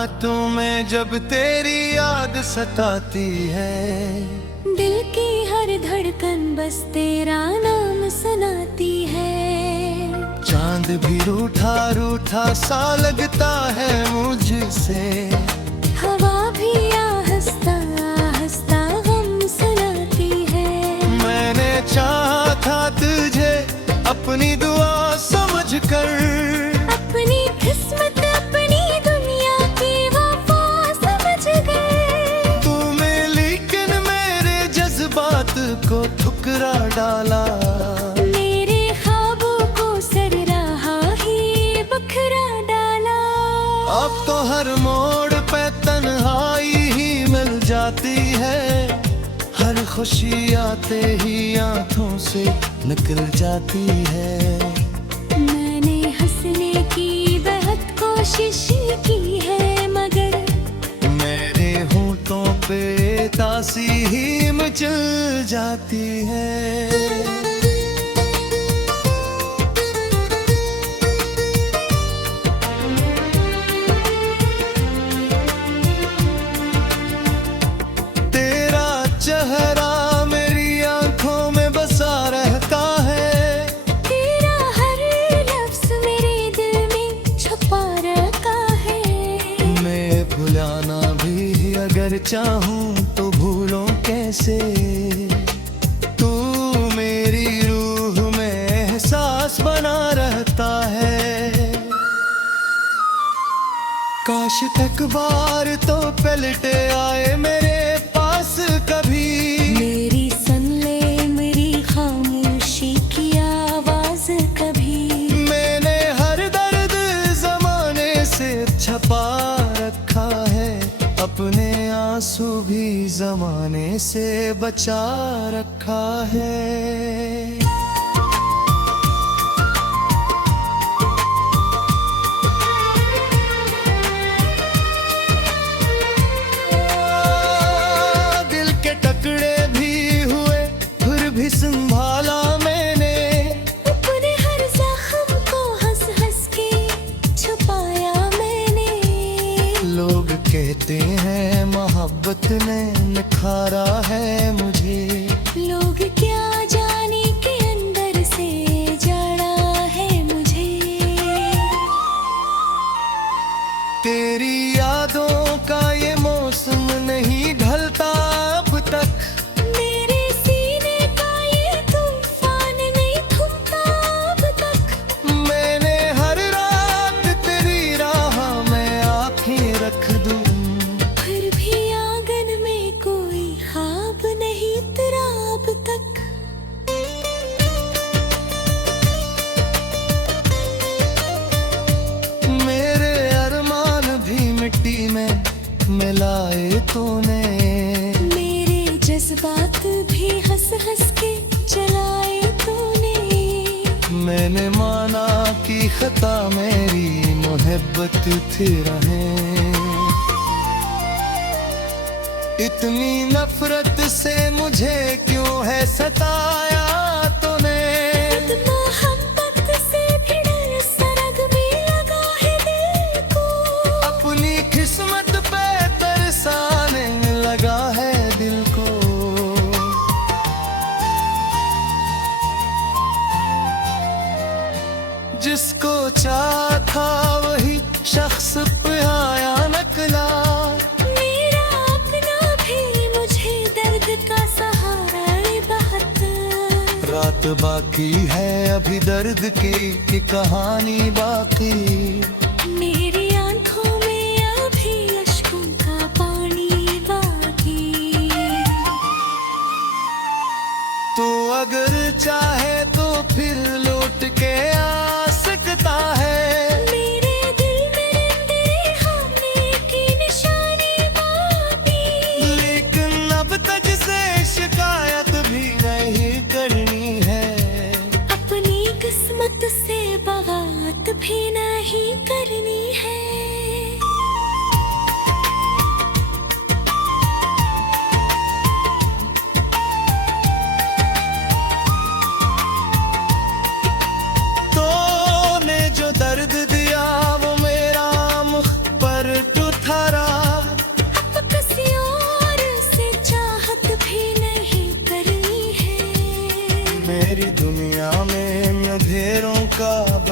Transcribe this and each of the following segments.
रातों में जब तेरी याद सताती है, दिल की हर धड़कन बस तेरा नाम सुनाती है। चांद भी रूठा रूठा सा लगता है मुझसे, हवा भी आहिस्ता आहिस्ता गम सुनाती है। मैंने चाहा था तुझे अपनी दुआ समझकर, अपनी किस्मत अपनी दुनिया की वफा समझ गए। तूने लेकिन मेरे जज्बात को ठुकरा डाला, मेरे ख्वाबों को सरराहा ही बखरा डाला। अब तो हर मोड़ पे तन्हाई ही मिल जाती है, हर खुशी आते ही आंखों से निकल जाती है। मैंने हंसने की बहुत कोशिश की है, मगर मेरे होंठों पे तासी ही मचल जाती है। चेहरा मेरी आंखों में बसा रहता है, तेरा हर लफ्ज़ मेरे दिल में छुपा रखा है। मैं भुलाना भी अगर चाहूं तो भूलों कैसे, तू मेरी रूह में एहसास बना रहता है। काश एक बार तो पलटे आए मेरे पास कभी, मेरी सुन ले मेरी खामोशी की आवाज कभी। मैंने हर दर्द जमाने से छपा रखा है, अपने आंसू भी जमाने से बचा रखा है। संभाला मैंने अपने हर जख्म को हंस हंस के छुपाया मैंने। लोग कहते हैं मोहब्बत ने निखारा है मुझे, लोग क्या जाने के अंदर से जड़ा है मुझे। तेरी यादों का ये मौसम नहीं ढलता अब तक, मिलाए तूने मेरे जज्बात भी हंस हंस के चलाए तूने। मैंने माना कि खता मेरी मोहब्बत थी रहे, इतनी नफरत से मुझे क्यों है सताया तूने। अपनी किस्मत पे तरसाने लगा है दिल को, जिसको चाहा था वही शख्स पे आया नकला। मेरा अपना भी मुझे दर्द का सहारा बहुत। रात बाकी है अभी दर्द की कहानी बाकी, मेरी आंखों में अभी अश्कों का पानी बाकी। तो अगर चाहे तो फिर लौट के आ सकता है, मेरे दिल में तेरे हमने की निशानी बाकी। लेकिन अब तुझसे शिकायत भी नहीं करनी है, अपनी किस्मत से बगावत भी नहीं करनी है। तो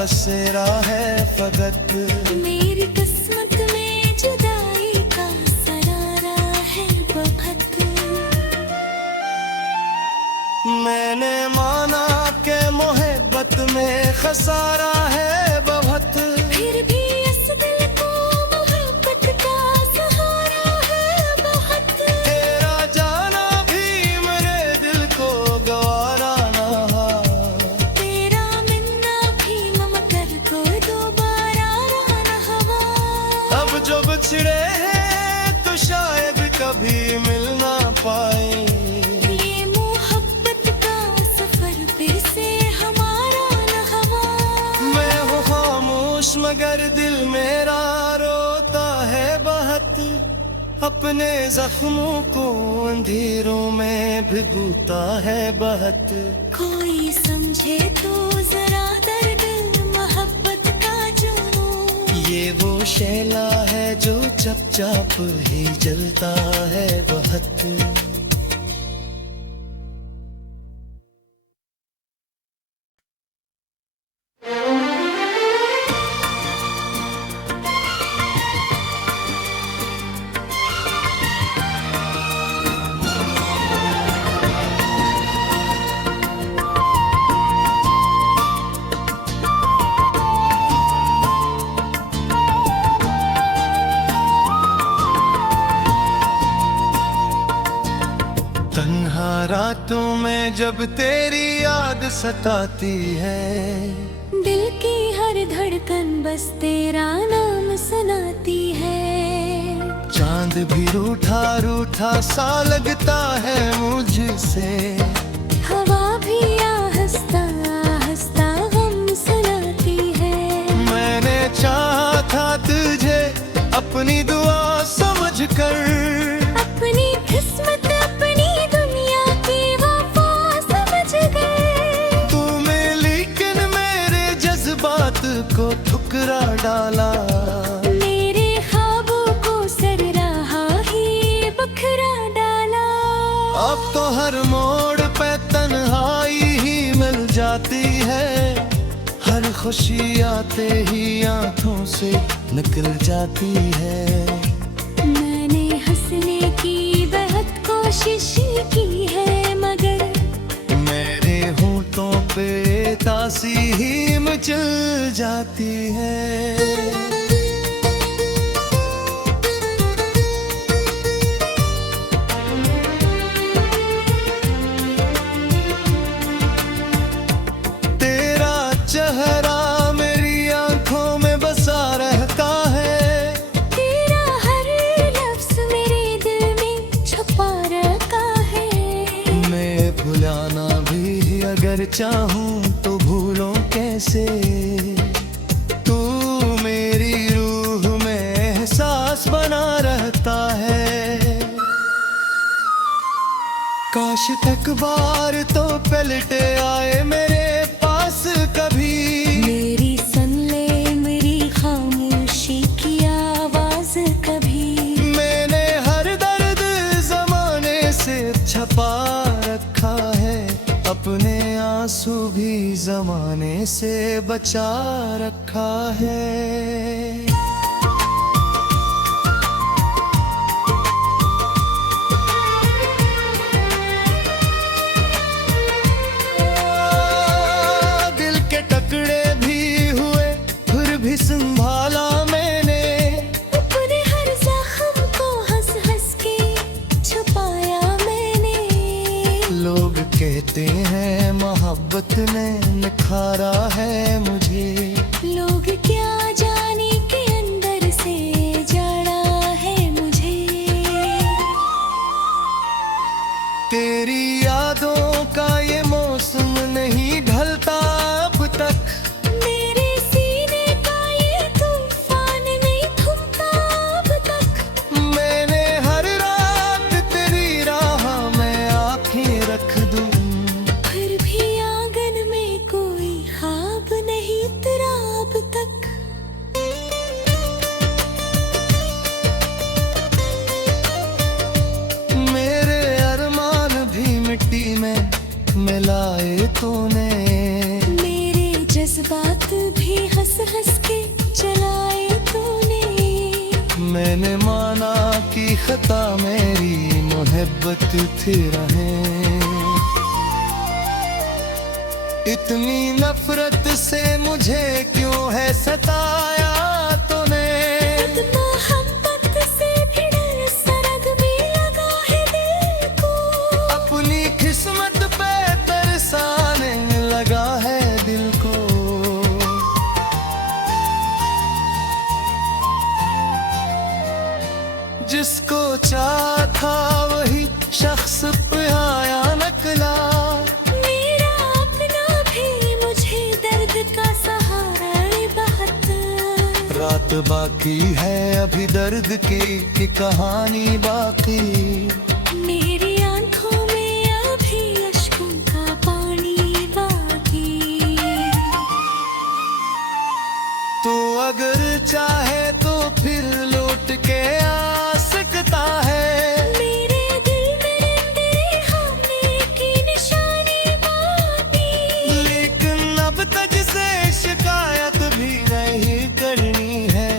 बसेरा है फकत। मेरी किस्मत में जुदाई का सरारा है बहुत। मैंने माना के मोहब्बत में खसारा है बहुत, फिर भी इस दिल को मोहब्बत का सहारा है बहुत। तेरा जाना भी मेरे दिल को गवारा ना, तेरा मिलना भी ममकर को दोबारा ना हवा। अब जो बिछड़े हैं तो शायद कभी मिल ना पाए। ये मोहब्बत का सफर फिर से हमारा न हवा। मैं हूँ खामोश मगर दिल मेरा रोता है बहुत, अपने जख्मों को अंधेरों में भिगोता है बहुत। कोई समझे तो जरा दर्द मोहब्बत का जो, ये वो शैला है जो चुपचाप ही जलता है बहुत। तन्हा रातों में जब तेरी याद सताती है, दिल की हर धड़कन बस तेरा नाम सुनाती है। चांद भी रूठा रूठा सा लगता है मुझसे, हवा भी आहिस्ता आहिस्ता गम सुनाती है। मैंने चाहा था तुझे अपनी दुआ समझकर, अपनी किस्मत अपनी दुनिया की वफा समझ गए। तूने लेकिन मेरे जज्बात को ठुकरा डाला, मेरे ख्वाबों को सरराहा ही बखरा डाला। अब तो हर मोड़ पे तन्हाई ही मिल जाती है, हर खुशी आते ही आंखों से निकल जाती है। मैंने हंसने की बहुत कोशिश की है मगर मेरे होठों पे तासीर मचल जाती है। तेरा चेहरा मेरी आंखों में बसा रहता है, तेरा हर लफ्ज मेरे दिल में छुपा रखा है। मैं भुलाना भी अगर चाहूं तो भूलों कैसे, तू मेरी रूह में एहसास बना रहता है। काश तक बार तो पलटे आए मेरे पास कभी, मेरी सुन ले मेरी खामोशी की आवाज कभी। मैंने हर दर्द जमाने से छपा रखा है, अपने आंसू भी जमाने से बचा रखा है। दिल के टुकड़े भी हुए फिर भी संभाला मैंने, अपने हर जख्म को हंस हंस के छुपाया मैंने। लोग कहते हैं मोहब्बत ने निखारा है मुझे, लोग क्या जाने के अंदर से जड़ा है मुझे। तेरी यादों का ये मौसम नहीं ढलता अब तक, मेरे सीने का ये तूफान नहीं थमता अब तक। मैंने हर रात तेरी राह में आंखें रख दूं, फिर भी आंगन में कोई ख्वाब नहीं तेरा अब तक। मेरे अरमान भी मिट्टी में मिलाए तूने, मेरे जज्बात भी मैंने माना कि खता मेरी मोहब्बत थी रहें। इतनी नफरत से मुझे क्यों है सताया तूने। मोहब्बत से भी डर सरग में लगा है दिल को। अपनी किस्मत पे तरसाने लगा है दिल को। जिसको चाहा था वही शख्स पे आया नकला। मेरा अपना भी मुझे दर्द का सहारा बहुत। रात बाकी है अभी दर्द की कहानी बाकी। मेरी आंखों में अभी अश्कों का पानी बाकी। तो अगर चाहे तो फिर लौट के आ सकता है। मेरे दिल में तेरे हमने की निशानी बाकी। लेकिन अब तुझसे शिकायत भी नहीं करनी है।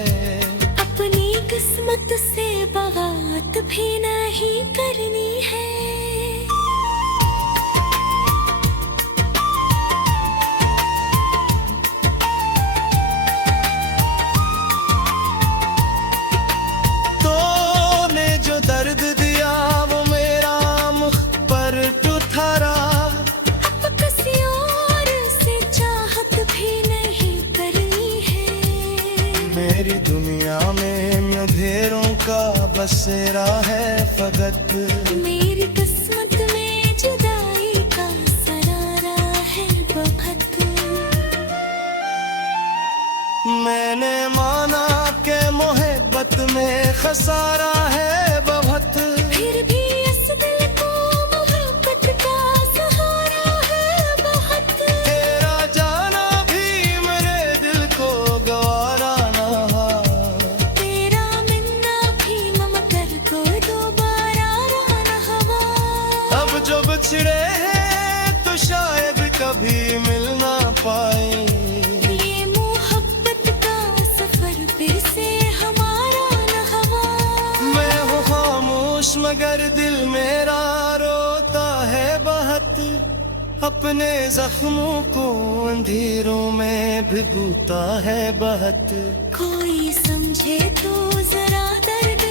अपनी किस्मत से बगावत भी नहीं करनी है। तूने जो दर्द दिया वो मेरा मुख पर ठुठरा। अब किसी और से चाहत भी नहीं करनी है। मेरी दुनिया में अंधेरों का बसेरा है फकत। मेरी किस्मत में जुदाई का सरारा है बहुत। मैंने माना के मोहब्बत में खसारा है बहुत। फिर भी इस दिल को मोहब्बत का सहारा है बहुत। तेरा जाना भी मेरे दिल को गवारा ना। तेरा मिलना भी ममकर को दोबारा ना हवा। अब जो बिछड़े हैं तो शायद कभी मिल ना पाए। ये मोहब्बत का सफर फिर से हमारा न हवा। मैं हूँ खामोश मगर दिल मेरा रोता है बहुत। अपने जख्मों को अंधेरों में भिगोता है बहुत। कोई समझे तो जरा दर्द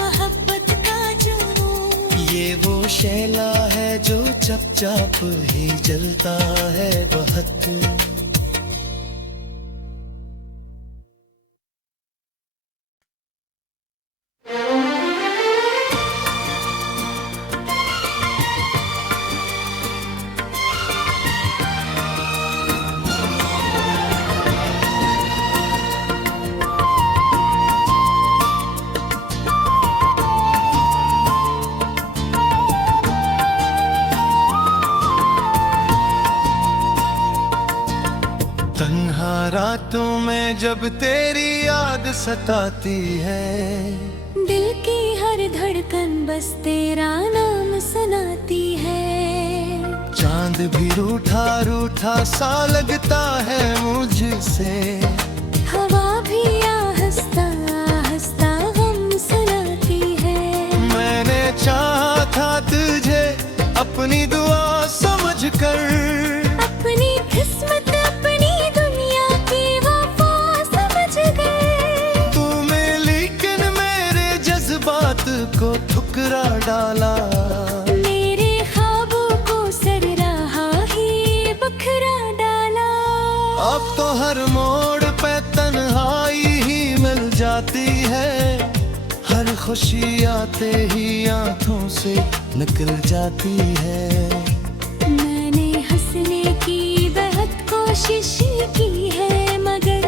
मोहब्बत का जुनून। ये वो शैला है जो चुपचाप ही जलता है बहुत। तन्हा रातों में जब तेरी याद सताती है। दिल की हर धड़कन बस तेरा नाम सुनाती है। चांद भी रूठा रूठा सा लगता है मुझसे। हवा भी आहिस्ता आहिस्ता गम सुनाती है। मैंने चाहा था तुझे अपनी दुआ समझकर। अपनी किस्मत अपनी दुनिया की वफा समझ गए। तूने लेकिन मेरे जज्बात को ठुकरा डाला। मेरे ख्वाबों को सरराहा ही बखरा डाला। अब तो हर मोड़ पे तन्हाई ही मिल जाती है। हर खुशी आते ही आंखों से निकल जाती है। मैंने हंसने की बहुत कोशिश की है मगर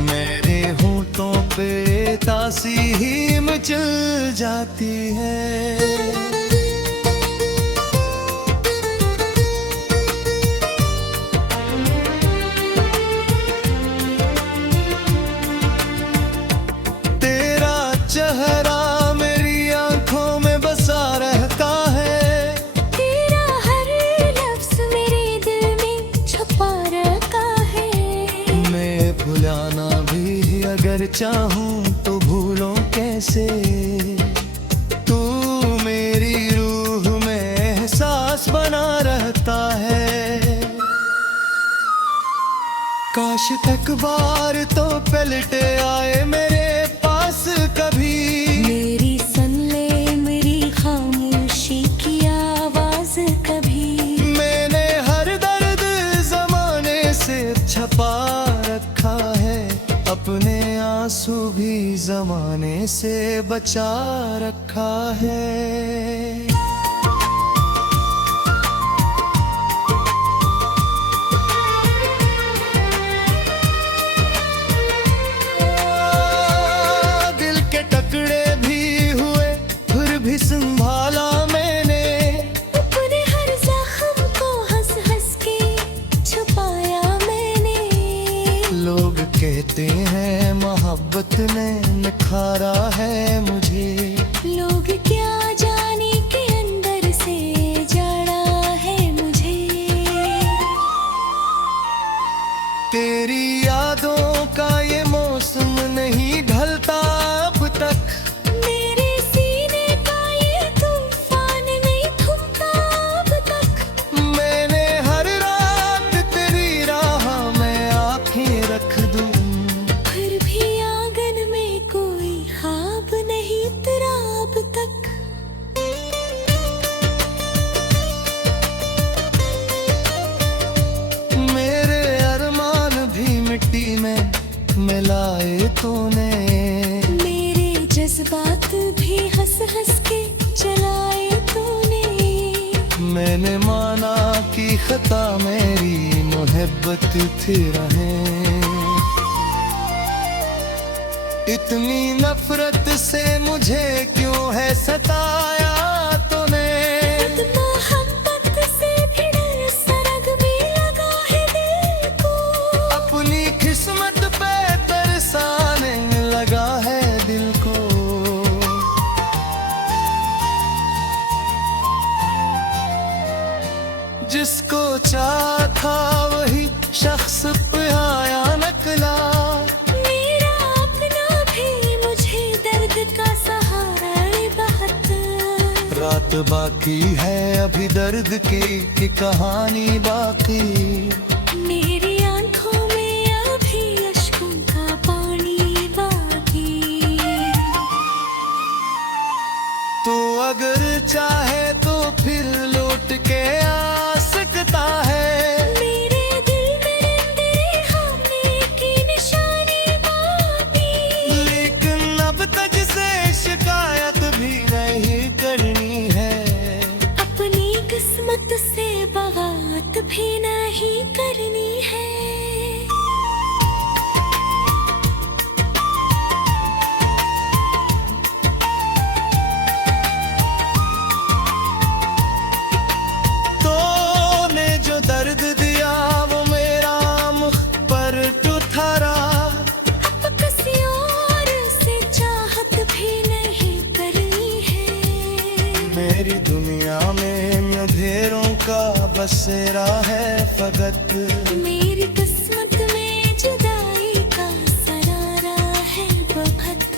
मेरे होठों पे तासीम चल जाती है। तेरा चेहरा मेरी आंखों में बसा रहता है। तेरा हर लफ्ज मेरे दिल में छुपा रखा है। मैं भुलाना भी अगर चाहूँ तो भूलों कैसे। से तू मेरी रूह में एहसास बना रहता है। काश एक बार तो पलटे आए मेरे पास कभी, मेरी सुन ले मेरी खामोशी की आवाज कभी। मैंने हर दर्द जमाने से छपा रखा है, अपने आंसू भी जमाने से बचा रखा है। दिल के टुकड़े भी हुए फिर भी संभाला मैंने, अपने हर जख्म को हंस हंस के छुपाया मैंने। लोग कहते हैं मोहब्बत ने निखारा है मुझे, लोग क्या जाने के अंदर से जड़ा है मुझे। तेरी यादों का ये मौसम नहीं ढलता अब तक, मेरे सीने का ये तूफान नहीं थमता अब तक। मैंने हर रात तेरी राह में आंखें रख दूं, फिर भी आंगन में कोई ख्वाब नहीं तेरा अब तक। मेरे अरमान भी मिट्टी में मिलाए तूने, मेरे जज्बात भी हंस हंस के चलाए तूने। मैंने माना कि खता मेरी मोहब्बत थी रहे। इतनी नफरत से मुझे क्यों है सताया तूने, मोहब्बत से भी डर सरग में लगा है दिल को। अपनी किस्मत पे तरसाने लगा है दिल को। जिसको चाहा था वही शख्स पे आया नकला, मेरा अपना भी मुझे दर्द का सहारा बहुत। रात बाकी है अभी दर्द की कहानी बाकी, मेरी आंखों में अभी अश्कों का पानी बाकी। तो अगर चाहे तो फिर लौट के आ सकता है। मेरे दिल में तेरे खाने की निशानी बाकी। लेकिन अब तुझसे शिकायत भी नहीं करनी है, अपनी किस्मत से बगावत भी नहीं करनी है। तूने जो दर्द दिया वो मेरा मुख पर ठुठरा, अब किसी और से चाहत भी नहीं करनी है। मेरी दुनिया में अंधेरों का बसेरा है फकत, मेरी किस्मत में जुदाई का सरारा है बहुत।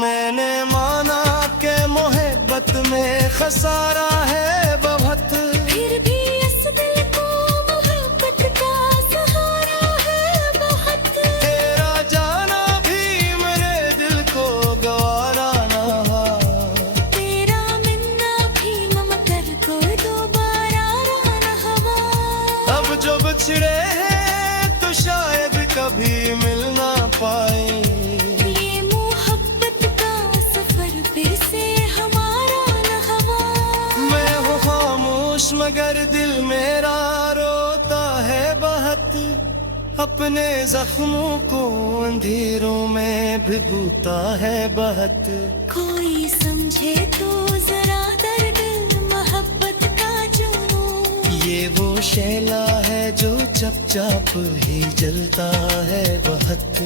मैंने माना कि मोहब्बत में खसारा है बहुत, फिर भी इस दिल को मोहब्बत का सहारा है बहुत। तेरा जाना भी मेरे दिल को गवारा ना, तेरा मिलना भी ममकर को दोबारा ना हवा। अब जो बिछड़े हैं तो शायद कभी मिल ना पाए। ये मोहब्बत का सफर फिर से हमारा न हवा। मैं हूँ खामोश मगर दिल मेरा रोता है बहुत, अपने जख्मों को अंधेरों में भिगोता है बहुत। कोई समझे तो जरा दर्द मोहब्बत का जुनून। ये वो शैला है जो चुपचाप ही जलता है बहुत।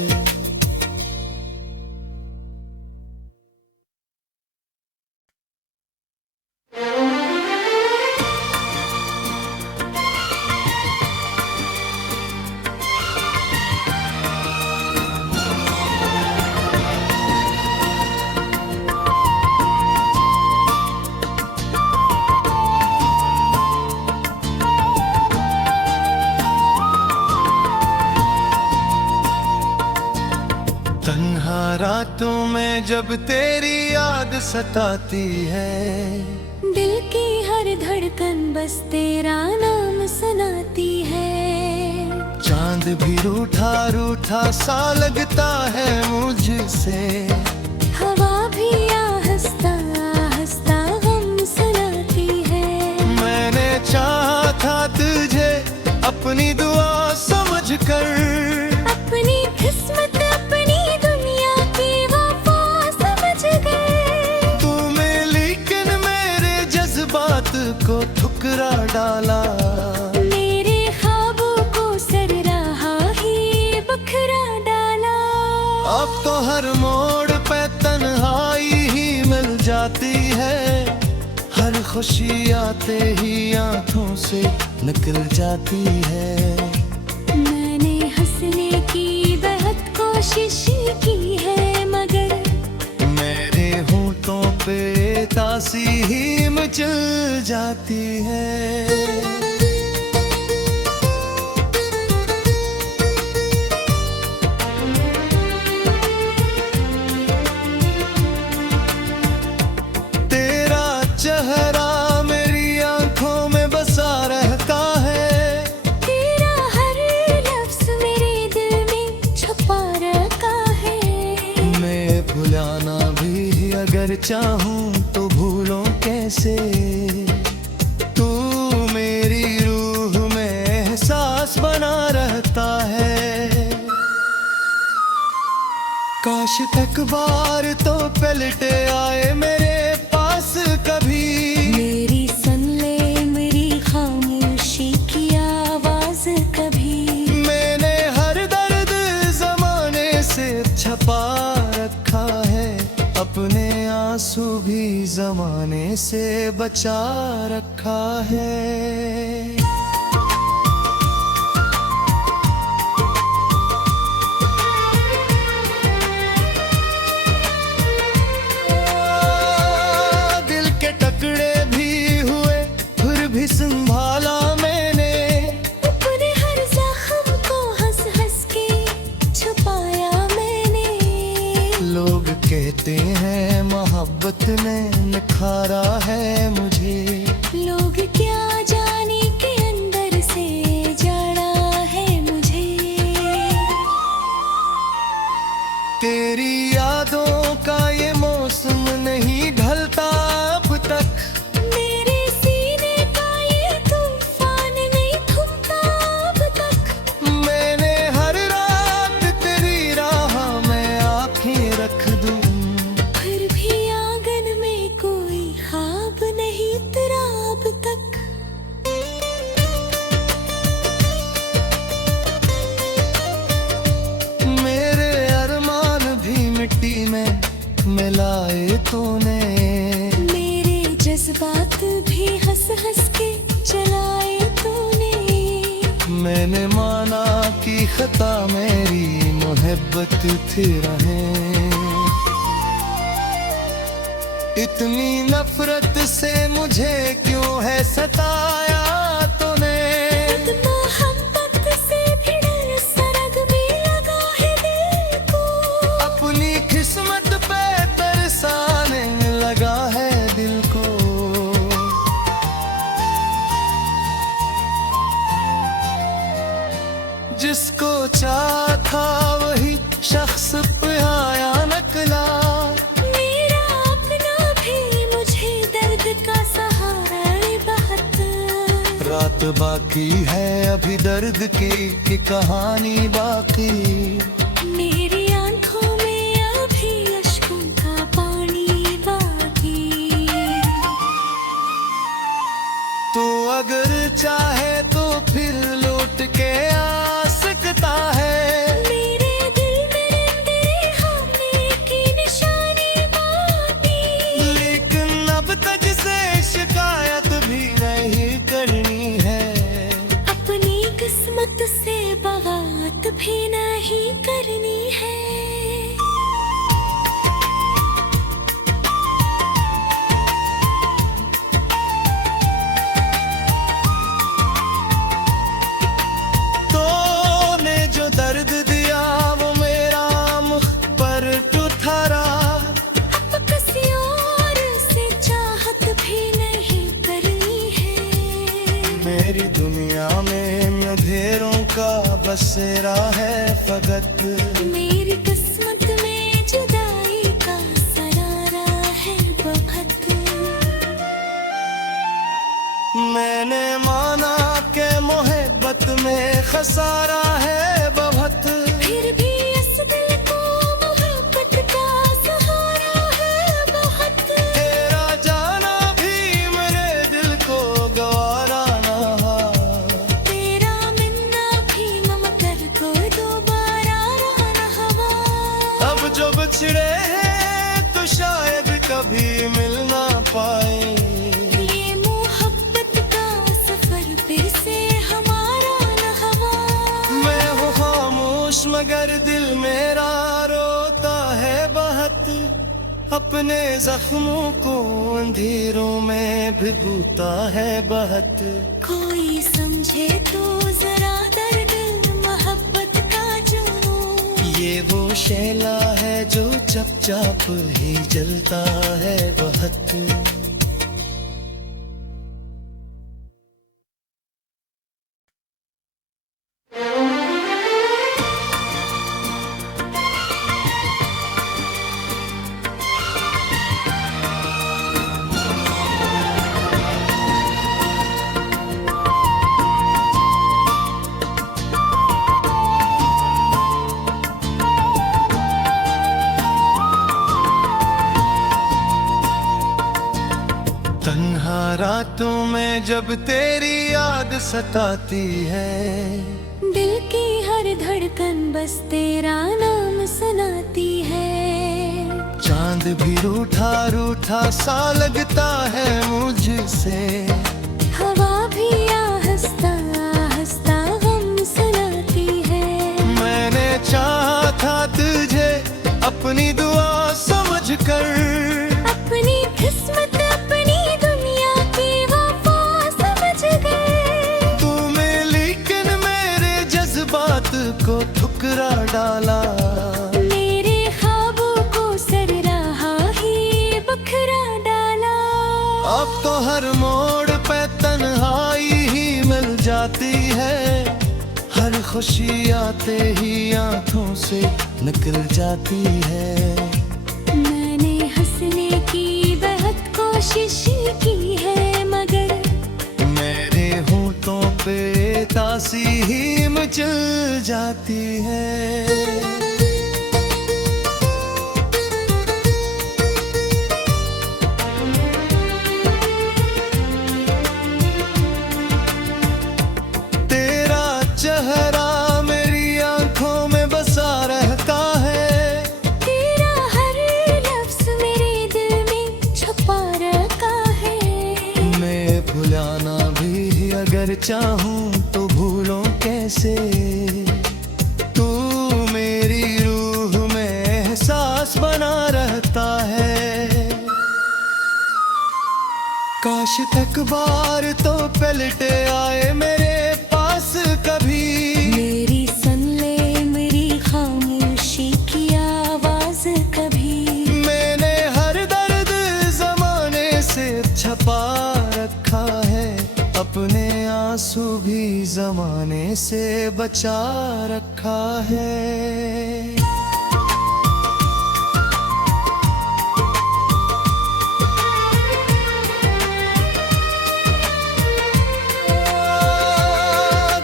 हैं जब तेरी याद सताती है। दिल की हर धड़कन बस तेरा नाम सुनाती है। चांद भी रूठा रूठा सा लगता है मुझसे, हवा भी आहिस्ता आहिस्ता गम सुनाती है। मैंने चाहा था तुझे अपनी दुआ समझकर, अपनी किस्मत अपनी दुनिया की वफा समझ गए। तूने लेकिन मेरे जज्बात को ठुकरा डाला। मेरे ख्वाबों को सरराहा ही बखरा डाला। अब तो हर मोड़ पे तन्हाई ही मिल जाती है। हर खुशी आते ही आंखों से निकल जाती है। मैंने हंसने की बहुत कोशिश की है, मगर मेरे होठों पे तासीम चल जाती है। तेरा चेहरा मेरी आंखों में बसा रहता है। तेरा हर लफ्ज मेरे दिल में छुपा रखा है। मैं भुलाना भी अगर चाहूं तो भूलों कैसे। तू मेरी रूह में एहसास बना रहता है। काश एक बार तो पलटे आए मेरे पास कभी। मेरी सुन ले मेरी खामोशी की आवाज कभी। मैंने हर दर्द जमाने से छपा रखा है। अपने आंसू भी जमाने से बचा रखा है। दिल के टुकड़े भी हुए फिर भी संभाला मैंने। अपने हर जख्म को हंस हंस के छुपाया मैंने। लोग कहते हैं मोहब्बत ने निखारा है मुझे। लोग क्या जाने के अंदर से जड़ा है मुझे। तेरी यादों का ये मौसम नहीं ढलता अब तक। मेरे सीने का ये तूफान नहीं थमता अब तक। मैंने हर रात तेरी राह में आंखें रख दूं। फिर भी आंगन में कोई ख्वाब नहीं तेरा अब तक। मेरे अरमान भी मिट्टी में मिलाए तूने। मेरे जज्बात भी हंस हंस के चलाए तूने। मैंने माना कि खता मेरी मोहब्बत थी रहे। इतनी नफरत से मुझे क्यों है सताया तूने। मोहब्बत से भी डर सरग में लगा है दिल को। अपनी किस्मत पे तरसाने लगा है दिल को। जिसको चाहा था वही शख्स पे आया नकला। मेरा अपना भी मुझे दर्द का सहारा बहुत। रात बाकी है अभी दर्द की कहानी बाकी। मेरी आंखों में अभी अश्कों का पानी बाकी। तो अगर चाहे तो फिर लौट के आ सकता है। मेरे दिल में तेरे हमने की निशानी बाकी। लेकिन अब तक से शिकायत भी नहीं करनी है। अपनी किस्मत से बगावत भी नहीं करनी है। तो मेरी दुनिया में अंधेरों का बसेरा है फकत। मेरी किस्मत में जुदाई का सरारा है बहुत। मैंने माना के मोहब्बत में खसारा है बहुत, फिर भी इस दिल को मोहब्बत का सहारा है बहुत। तेरा जाना भी मेरे दिल को गवारा ना, तेरा मिलना भी ममकर को दोबारा ना हवा। अब जो बिछड़े हैं तो शायद कभी मिल ना पाए। ये मोहब्बत का सफर फिर से हमारा ना हवा। मैं हूँ खामोश मगर दिल मेरा रोता है बहुत, अपने जख्मों को अंधेरों में भिगोता है बहुत। कोई समझे तो जरा दर्द मोहब्बत का जुनून। ये वो शैला है जो चुपचाप ही जलता है बहुत। तन्हा रातों में जब तेरी याद सताती है, दिल की हर धड़कन बस तेरा नाम सुनाती है। चांद भी रूठा रूठा सा लगता है मुझसे, हवा भी आहिस्ता आहिस्ता गम सुनाती है। मैंने चाहा था तुझे अपनी दुआ समझकर, अपनी किस्मत अपनी दुनिया की वफा समझ गए। तूने लेकिन मेरे जज्बात को ठुकरा डाला, मेरे ख्वाबों को सरराहा ही बखरा डाला। अब तो हर मोड़ पे तन्हाई ही मिल जाती है, हर खुशी आते ही आंखों से निकल जाती है। मैंने हंसने की बहुत कोशिश की है मगर मेरे होठों पे तासीर मचल जाती है। तेरा चेहरा मेरी आंखों में बसा रहता है, तेरा हर लफ्ज मेरे दिल में छुपा रखा है। मैं भुलाना भी अगर चाहूं तो भूलों कैसे, तू मेरी रूह में एहसास बना रहता है। काश तक बार तो पलटे आए मेरे पास कभी, मेरी सुन ले मेरी खामोशी की आवाज कभी। मैंने हर दर्द जमाने से छपा रखा है, अपने आंसू भी जमाने से बचा रखा है।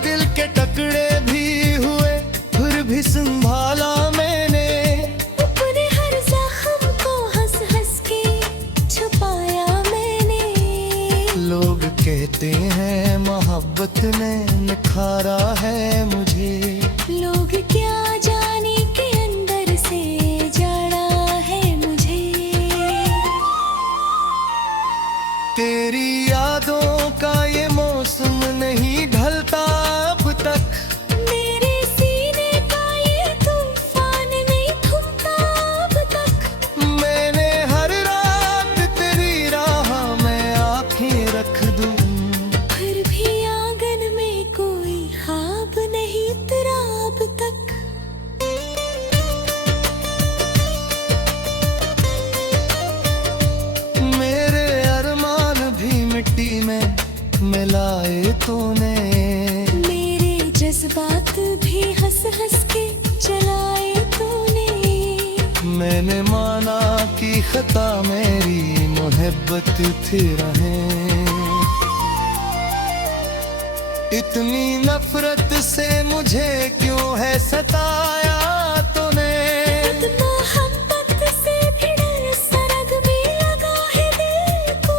दिल के टुकड़े भी हुए फिर भी संभाला मैंने, अपने हर जख्म को हंस हंस के छुपाया मैंने। लोग कहते हैं मोहब्बत ने निखारा है मुझे, लोग क्या जाने के अंदर से जाना है मुझे। तेरी यादों का ये मौसम नहीं ढलता अब तक, मेरे सीने का ये तूफान नहीं थमता अब तक। मैंने हर रात तेरी राह में आंखें रख दूं, फिर भी आंगन में कोई ख्वाब नहीं तेरा अब तक। मेरे अरमान भी मिट्टी में मिलाए तूने। मेरे जज्बात भी हंस हंस के चलाए तूने। मैंने माना कि खता मेरी मोहब्बत थी रहें। इतनी नफरत से मुझे क्यों है सताया तूने। मोहब्बत से भी डर सरग में लगा है दिल को।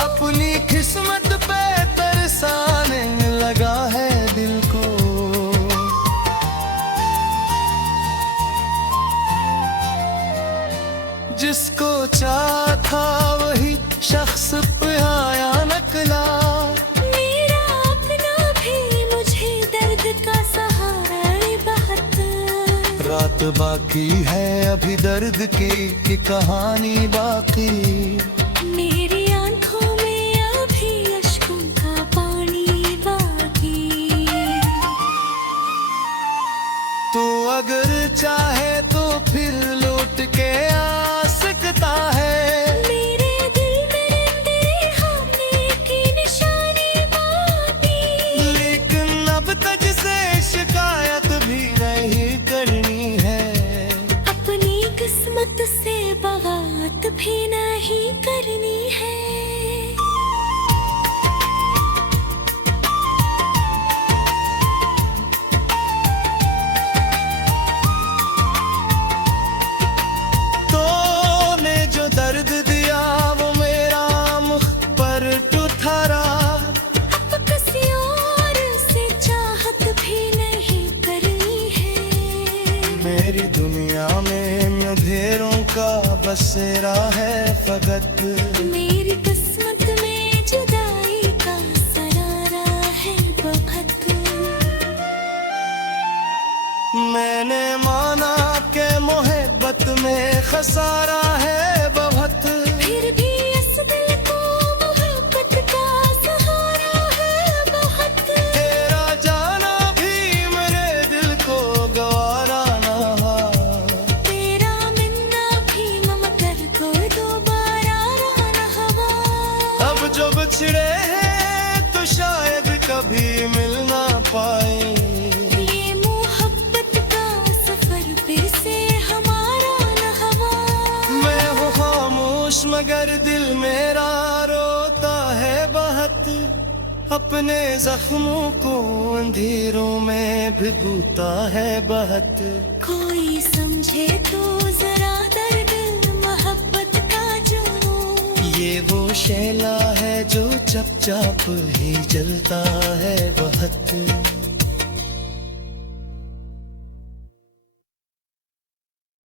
अपनी किस्मत पे तरसाने लगा है दिल को। जिसको चाहा था वही शख्स पे आया नकला। मेरा अपना भी मुझे दर्द का सहारा है बहुत। रात बाकी है अभी दर्द की कहानी बाकी। मेरी आंखों में अभी अश्कों का पानी बाकी। तो अगर चाहे तो फिर लौट के आ सकता है। मेरे दिल में तेरे हमने की निशानी बाकी। लेकिन अब तुझसे शिकायत भी नहीं करनी है। अपनी किस्मत से बगावत भी नहीं करनी है। तूने जो दर्द दिया वो मेरा मुख पर ठुठरा। अब किसी और से चाहत भी नहीं करनी है। मेरी दुनिया में अंधेरों का बसेरा है फकत। मेरी किस्मत में जुदाई का सरारा है बहुत। मैंने माना के मोहब्बत में खसारा है बहुत। फिर भी इस दिल को मोहब्बत का सहारा है बहुत। तेरा जाना भी मेरे दिल को गवारा ना हा। तेरा मिलना भी ममकर को दोबारा न हवा। अब जो बिछड़े हैं तो शायद कभी मिल ना पाए। ये मोहब्बत का सफर फिर से हमारा न हवा। मैं हूँ खामोश मगर दिल मेरा रोता है बहुत। अपने जख्मों को अंधेरों में भिगोता है बहुत। कोई समझे तो जरा दर्द मोहब्बत का जो। ये वो शैला है जो चप चाप ही जलता है बहुत।